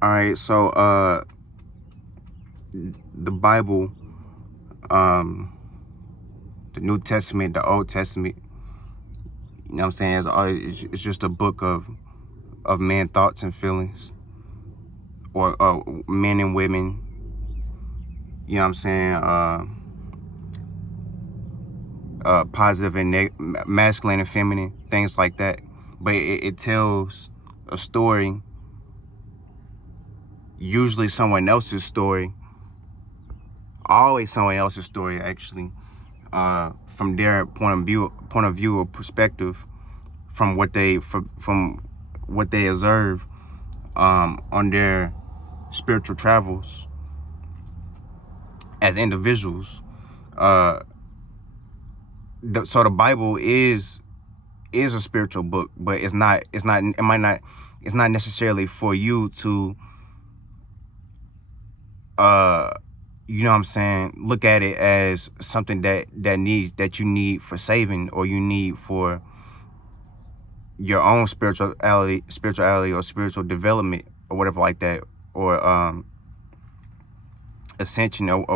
All right, so the Bible, um, the New Testament, the Old Testament, you know what I'm saying, it's just a book of men thoughts and feelings, or men and women, you know what I'm saying, positive and masculine and feminine, things like that. But it tells a story, usually someone else's story, always someone else's story actually, from their point of view or perspective, from what they from what they observe on their spiritual travels as individuals. Uh, so the Bible is a spiritual book, but it's not necessarily for you to uh you know what I'm saying, look at it as something that you need for saving, or you need for your own spirituality or spiritual development or whatever like that, or ascension, or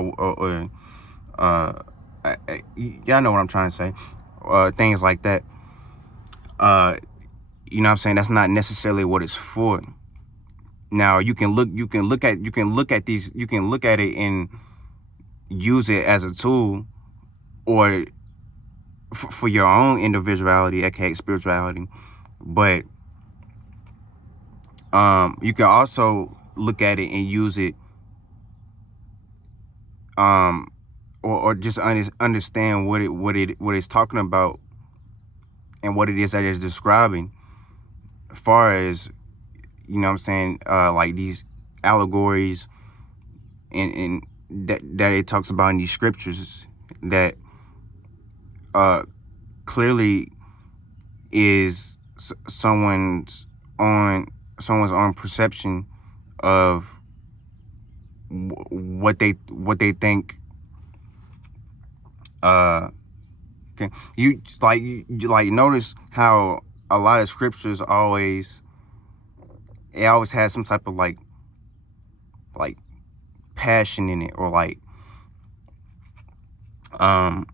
y'all know what I'm trying to say, things like that. You know what I'm saying? That's not necessarily what it's for. Now you can look at these, you can look at it and use it as a tool, or for your own individuality, aka spirituality. But you can also look at it and use it, or just understand what it's talking about, and what it is that it's describing, as far as, you know what I'm saying, like these allegories, and that it talks about in these scriptures, that clearly is someone's own perception of what they think. Okay, you like notice how a lot of scriptures always has some type of like passion in it, or um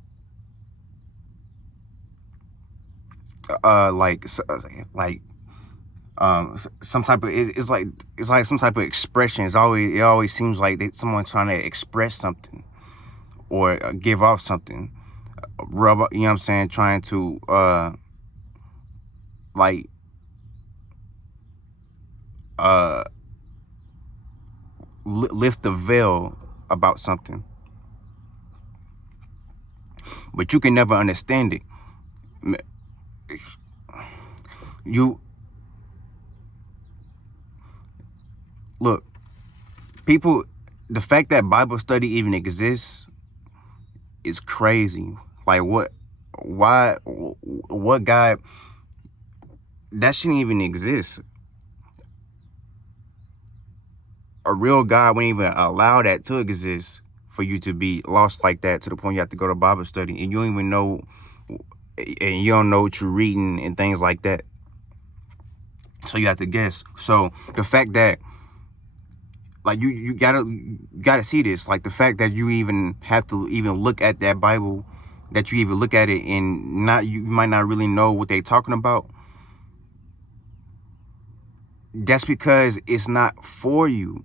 like some type of, it's like some type of expression. It always seems like someone trying to express something, or give off something, rub, you know what I'm saying, trying to like lift the veil about something, but you can never understand it. You look, people, the fact that Bible study even exists is crazy. Like, what God, that shouldn't even exist. A real God wouldn't even allow that to exist, for you to be lost like that, to the point you have to go to Bible study and you don't even know, and you don't know what you're reading and things like that. So you have to guess. So the fact that, like, you gotta see this, like the fact that you even have to even look at that Bible, that you even look at it and you might not really know what they're talking about. That's because it's not for you.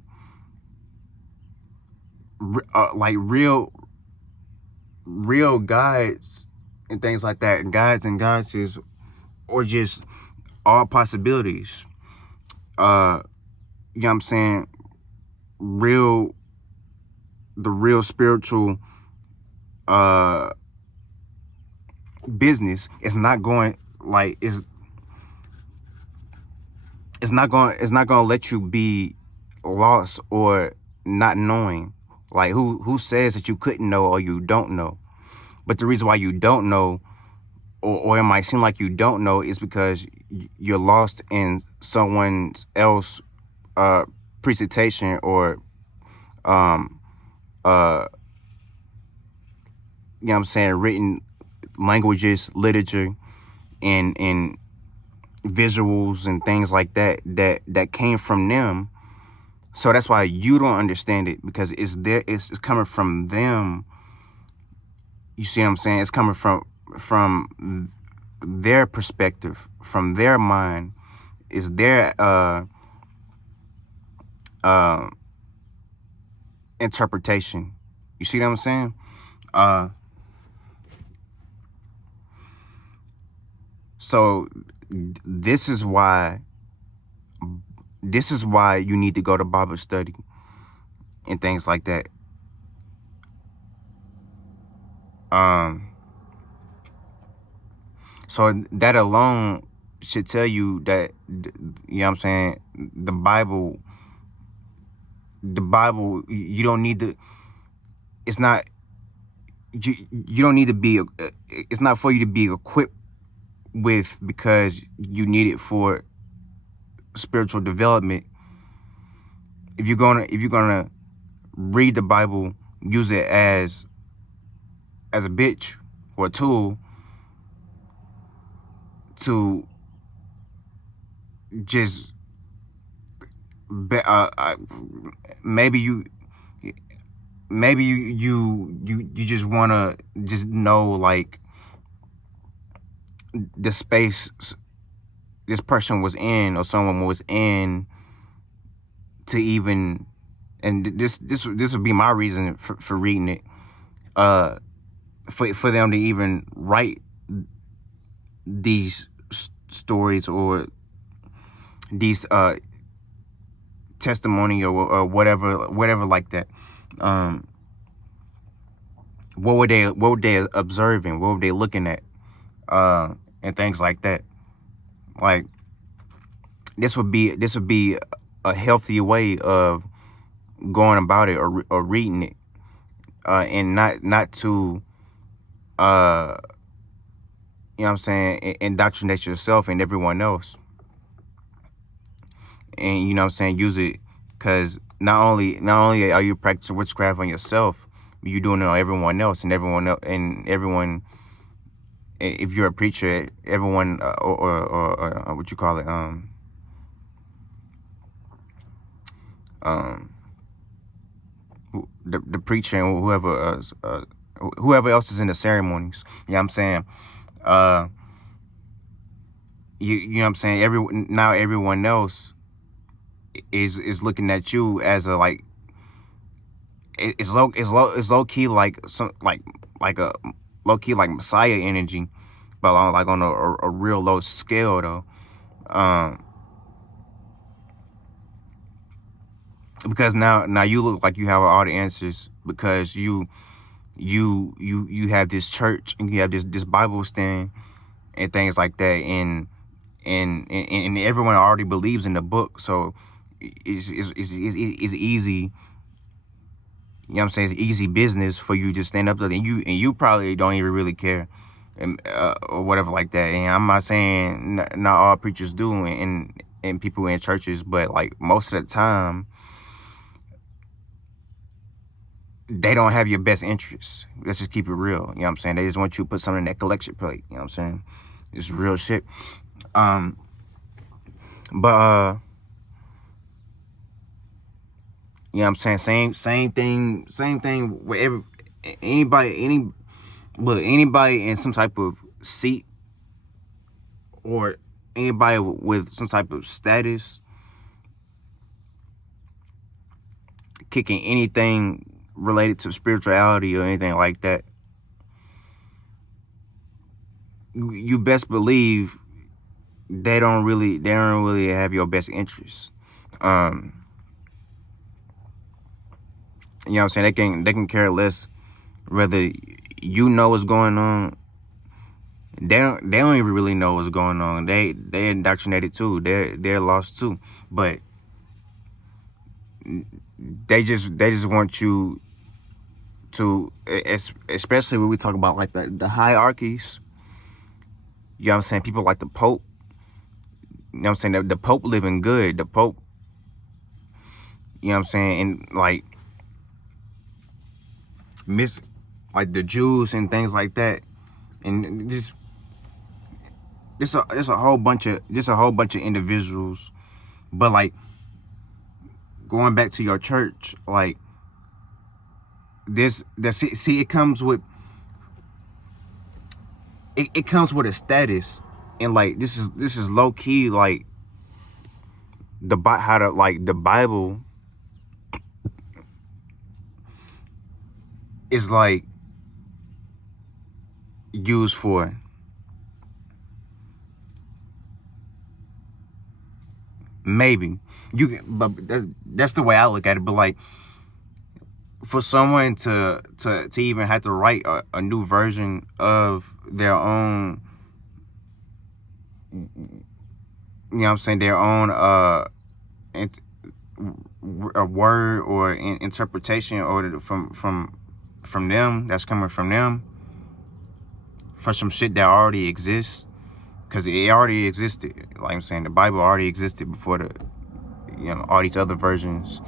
Like real guides and things like that, guides and goddesses, or just all possibilities. You know what I'm saying? The real spiritual business is not going, like, it's not going to let you be lost or not knowing. Like, who says that you couldn't know, or you don't know? But the reason why you don't know, or it might seem like you don't know, is because you're lost in someone else presentation, or you know what I'm saying, written languages, literature, and visuals and things like that came from them, So that's why you don't understand it, because it's coming from them. You see what I'm saying? It's coming from their perspective, from their mind. Is their uh interpretation. You see what I'm saying? Uh so this is why you need to go to Bible study and things like that. So that alone should tell you that, you know what I'm saying, the Bible, you don't need to, it's not, you don't need to be, it's not for you to be equipped with, because you need it for spiritual development. If you're gonna read the Bible, use it as a bitch or a tool to just maybe you just want to just know, like, the space this person was in, or someone was in, to even, and this would be my reason for reading it, for them to even write these stories, or these testimony, or whatever like that. What were they observing? What were they looking at? And things like that. Like, this would be a healthier way of going about it, or reading it, and not to you know what I'm saying, indoctrinate yourself and everyone else. And, you know what I'm saying, use it, because not only are you practicing witchcraft on yourself, but you're doing it on everyone else, and everyone, if you're a preacher, everyone, or what you call it, the preacher, and whoever else is in the ceremonies. You know what I'm saying? You know what I'm saying? Everyone else is looking at you as a, like, it's low key, like some, like a low key, like Messiah energy, but like on a real low scale though. Because now you look like you have all the answers, because you have this church, and you have this Bible stand and things like that, and everyone already believes in the book, so it's easy. You know what I'm saying? It's easy business for you to stand up there, and you probably don't even really care, and or whatever like that. And I'm not saying not all preachers do, and people in churches, but like most of the time, they don't have your best interests. Let's just keep it real. You know what I'm saying? They just want you to put something in that collection plate. You know what I'm saying? It's real shit. But you know what I'm saying? Same thing with anybody in some type of seat, or anybody with some type of status, kicking anything related to spirituality or anything like that, you best believe they don't really have your best interests. You know what I'm saying? They can care less whether you know what's going on. They don't even really know what's going on. They indoctrinated too. They're lost too. But they just want you to, especially when we talk about like the hierarchies. You know what I'm saying? People like the Pope. You know what I'm saying? The Pope living good. The Pope, you know what I'm saying? And like like the Jews and things like that. And there's a whole bunch of individuals. But like, going back to your church, like see, it comes with it comes with a status, and like this is low key, like how to, like, the Bible is like used for maybe you can, but that's the way I look at it. But like, for someone to even have to write a new version of their own, you know what I'm saying, their own a word or interpretation, or from them, that's coming from them, for some shit that already exists, because it already existed. Like I'm saying, the Bible already existed before the, all these other versions,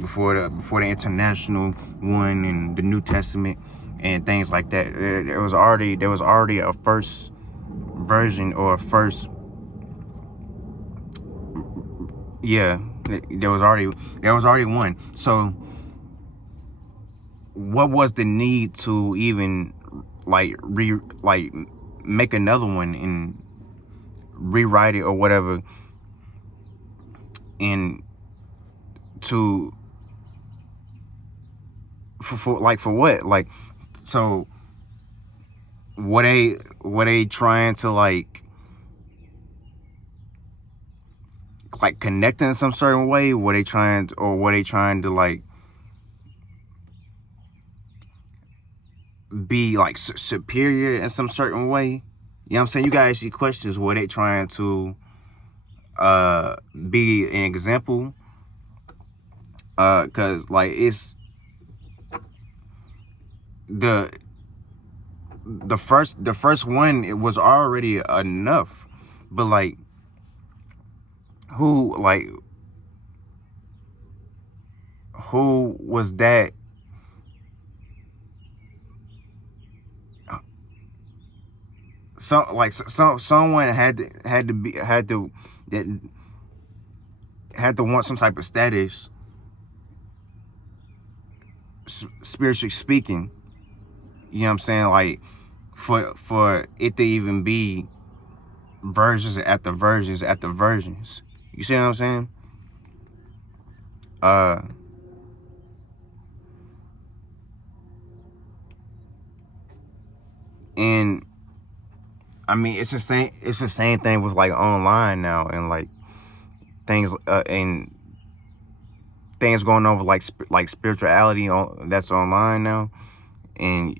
before the international one and the New Testament and things like that. There was already a first version, or a first, yeah, there was already one. So what was the need to even like make another one and rewrite it or whatever, and to for what? Like, so were they trying to like connect in some certain way? Were they trying to like be like superior in some certain way? You know what I'm saying? You gotta ask these questions. Were they trying to be an example? Cause like it's the first one, it was already enough. But like, who was that? Someone had to want some type of status, spiritually speaking. You know what I'm saying? Like, for it to even be versions after versions after versions. You see what I'm saying? And I mean, it's the same thing with like online now, and like things and things going over like spirituality that's online now. And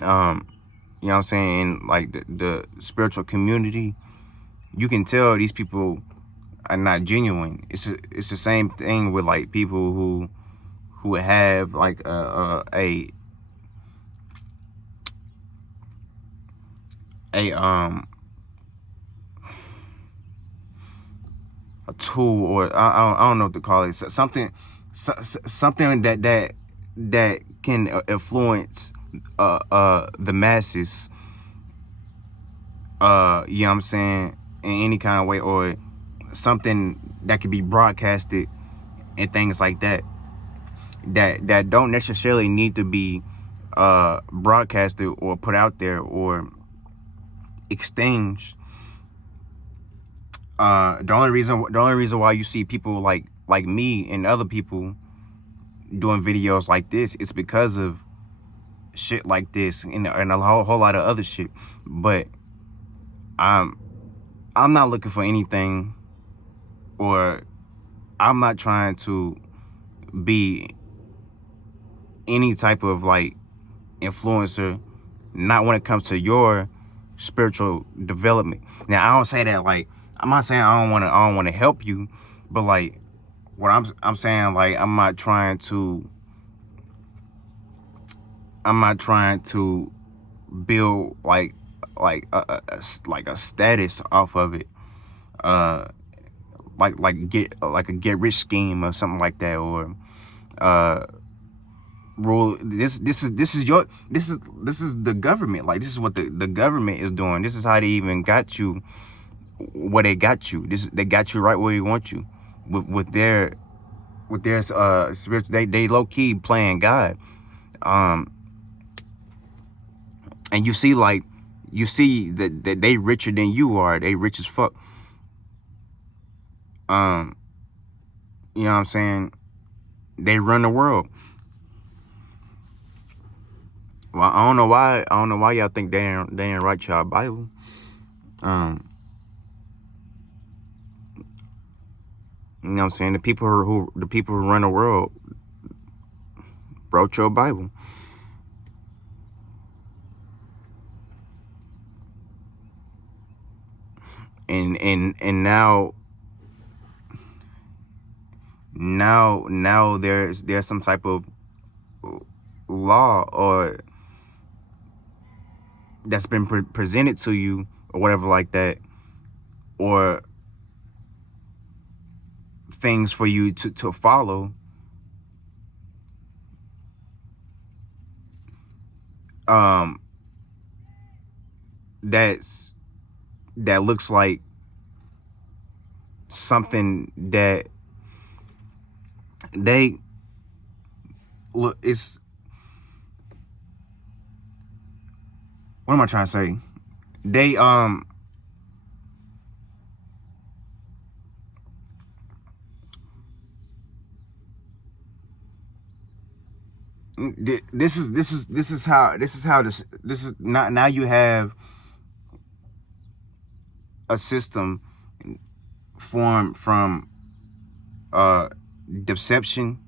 you know what I'm saying, like the spiritual community, you can tell these people are not genuine. It's the same thing with like people who have like a tool, or I don't know what to call it, something that can influence the masses, you know what I'm saying, in any kind of way, or something that could be broadcasted and things like that don't necessarily need to be broadcasted or put out there or exchanged. The only reason why you see people like me and other people doing videos like this is because of shit like this and a whole lot of other shit. But I'm not looking for anything, or I'm not trying to be any type of like influencer, not when it comes to your spiritual development. Now, I don't say that like, I'm not saying I don't want to help you, but like what I'm saying, like, I'm not trying to build like a status off of it, get like a get rich scheme or something like that, or rule. This is the government. Like, this is what the government is doing. This is how they even got you where they got you. They got you right where you want you. with their spiritual, they low key playing God. Um, and you see that they richer than you are. They rich as fuck. Um, you know what I'm saying? They run the world. Well, I don't know why. I don't know why y'all think they ain't write y'all Bible. You know what I'm saying? The people who run the world wrote your Bible. And now there's some type of law or that's been presented to you or whatever like that, or things for you to follow, um that looks like something that they look. It's, what am I trying to say? They this is how this is not, now you have a system formed from uh deception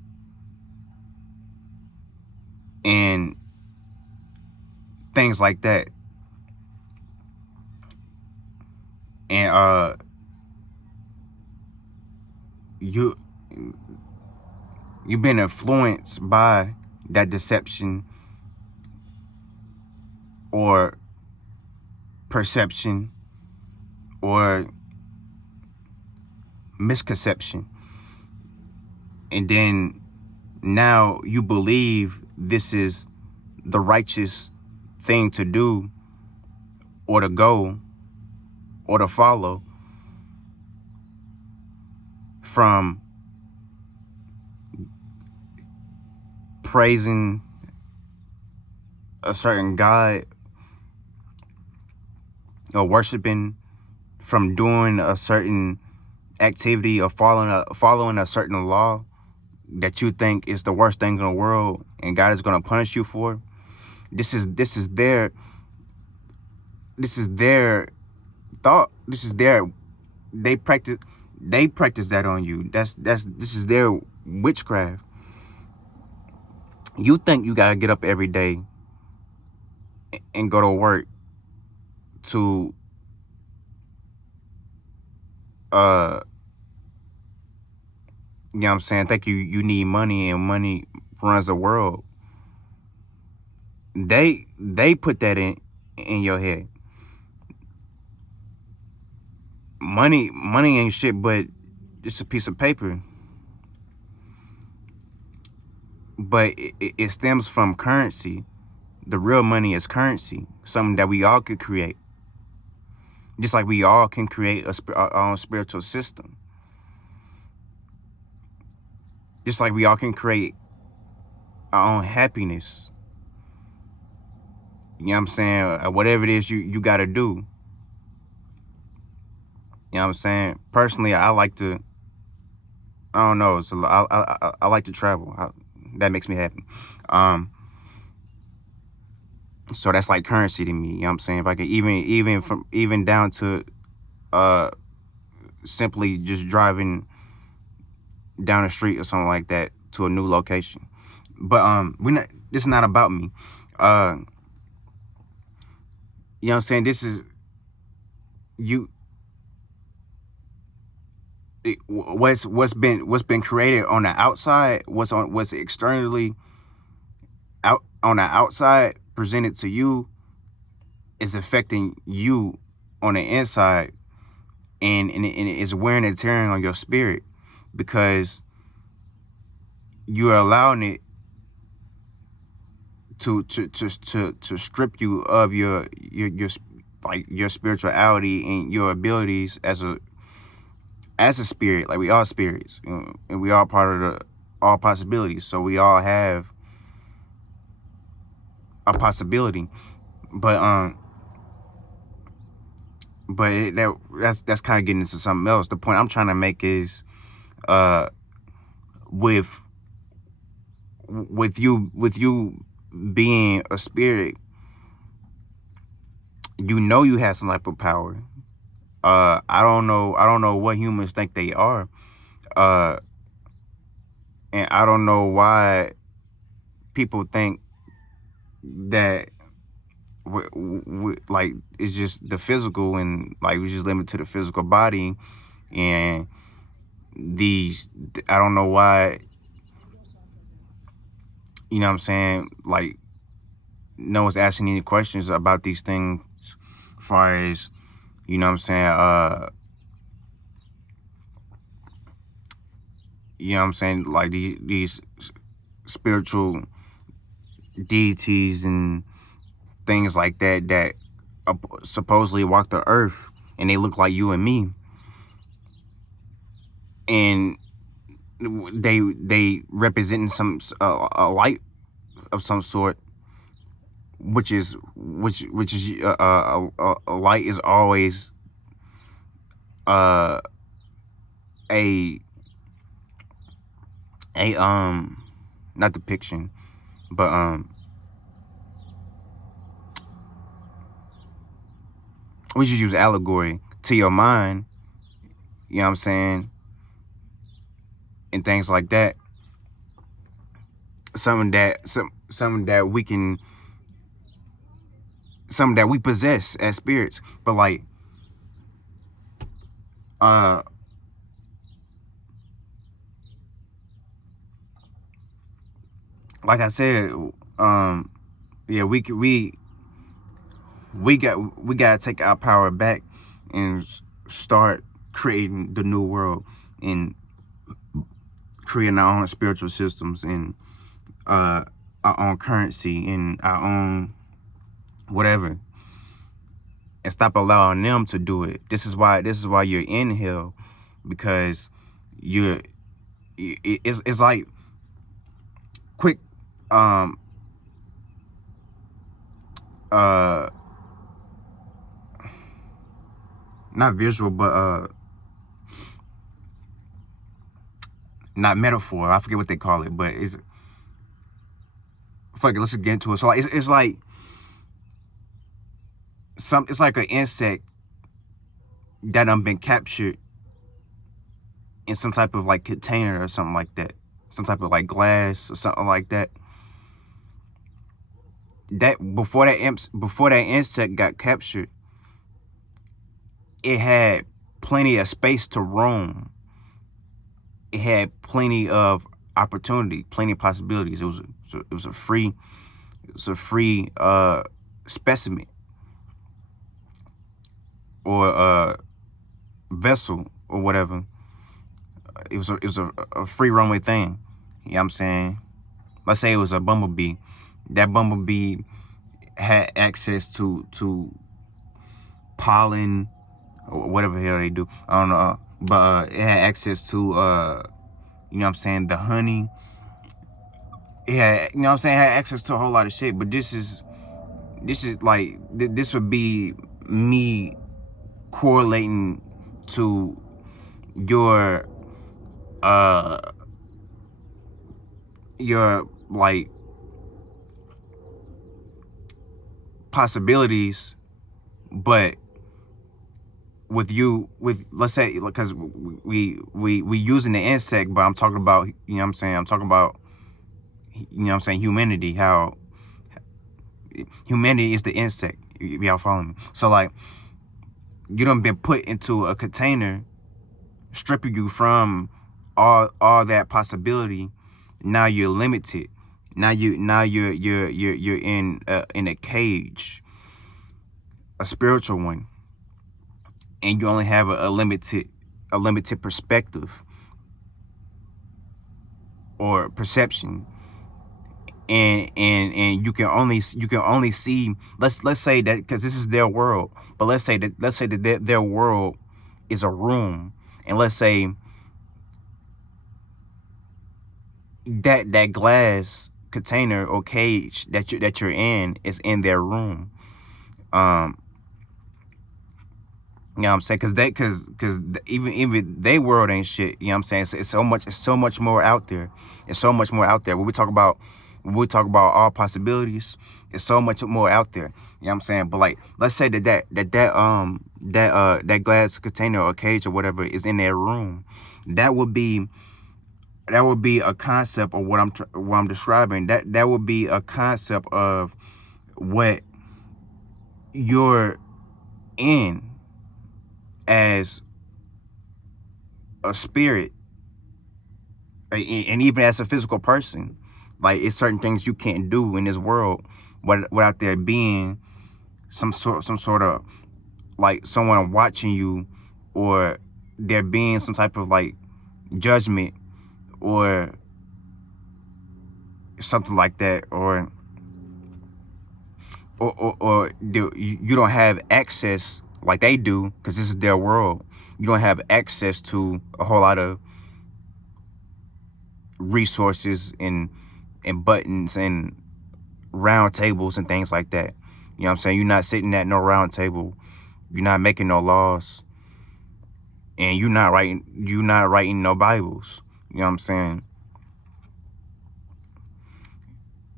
and things like that, and you you've been influenced by that deception or perception or misconception, and then now you believe this is the righteous thing to do or to go or to follow, from praising a certain God or worshiping, from doing a certain activity or following a certain law that you think is the worst thing in the world and God is going to punish you for. This is their thought. This is their, they practice that on you. This is their witchcraft. You think you got to get up every day and go to work to you know what I'm saying, think you need money and money runs the world. They put that in your head. Money ain't shit but just a piece of paper. But it stems from currency. The real money is currency, something that we all could create. Just like we all can create our own spiritual system. Just like we all can create our own happiness. You know what I'm saying? Whatever it is you got to do. You know what I'm saying? Personally, I like to, I don't know. So I like to travel. That makes me happy. So that's like currency to me. You know what I'm saying? If I could even down to simply just driving down the street or something like that to a new location. But this is not about me. You know what I'm saying? This is you. What's been created on the outside, what's externally out on the outside presented to you, is affecting you on the inside, and it's wearing and tearing on your spirit, because you're allowing it to strip you of your like your spirituality and your abilities as a spirit, like we all spirits, and we all part of the all possibilities. So we all have a possibility, but that's kind of getting into something else. The point I'm trying to make is, with you being a spirit, you have some type of power. I don't know what humans think they are, and I don't know why people think that like it's just the physical, and like we just limit to the physical body, and I don't know why, you know what I'm saying, like no one's asking any questions about these things as far as, you know what I'm saying, you know what I'm saying, like these spiritual deities and things like that supposedly walk the earth, and they look like you and me, and they representing some a light of some sort, which is a light is always a not depiction, but we just use allegory to your mind, you know what I'm saying, and things like that. Something that we possess as spirits, but like I said, yeah, we gotta take our power back and start creating the new world, and creating our own spiritual systems, and our own currency, and our own whatever, and stop allowing them to do it. This is why you're in hell, because it's like quick not visual, but not metaphor. I forget what they call it, but it's fuck it. Let's just get into it. So like, it's like it's like an insect that been captured in some type of like container or something like that, some type of like glass or something like that. That before that insect got captured, it had plenty of space to roam. It had plenty of opportunity, plenty of possibilities. It was a free specimen, or vessel, or whatever. It was a free runway thing. You know what I'm saying? Let's say it was a bumblebee. That bumblebee had access to pollen, or whatever the hell they do. I don't know. But it had access to you know what I'm saying, the honey. It had, you know what I'm saying, it had access to a whole lot of shit. But this is like, this would be me correlating to your like possibilities, but with let's say, because we using the insect, but I'm talking about, you know what I'm saying, I'm talking about, you know what I'm saying, humanity, how humanity is the insect, if y'all follow me. So like, you done been put into a container, stripping you from all that possibility. Now you're limited. Now you're in a cage, a spiritual one, and you only have a limited perspective or perception, and you can only see, let's say that, because this is their world, but let's say that their world is a room, And let's say that glass container or cage that you're in is in their room. You know what I'm saying? Cause even they world ain't shit. You know what I'm saying? It's so much more out there. It's so much more out there. When we talk about all possibilities, it's so much more out there. You know what I'm saying? But like, let's say that glass container or cage or whatever is in their room. That would be a concept of what I'm describing. That would be a concept of what you're in as a spirit, and even as a physical person. Like, it's certain things you can't do in this world without there being some sort of, like, someone watching you, or there being some type of like judgment or something like that, or you don't have access like they do, because this is their world. You don't have access to a whole lot of resources and buttons and round tables and things like that. You know what I'm saying? You're not sitting at no round table. You're not making no laws. And you're not writing no Bibles. You know what I'm saying?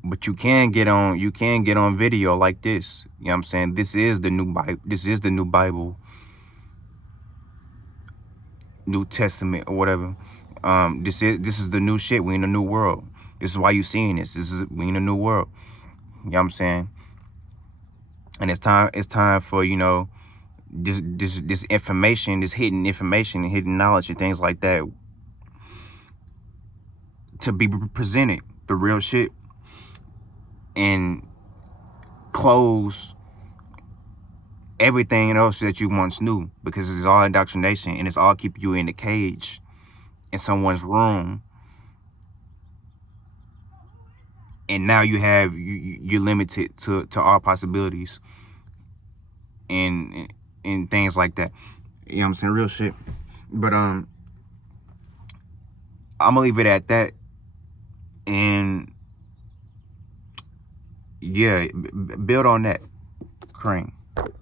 But you can get on video like this. You know what I'm saying? This is the new Bible. This is the new Bible, New Testament, or whatever. This is the new shit. We in a new world. This is why you seeing this. We in a new world. You know what I'm saying? And it's time for, this information, this hidden information and hidden knowledge and things like that to be presented, the real shit, and close everything else that you once knew, because it's all indoctrination and it's all keeping you in a cage in someone's room. And now you're limited to all possibilities and things like that. You know what I'm saying? Real shit. But I'm gonna leave it at that. And yeah, build on that, Crane.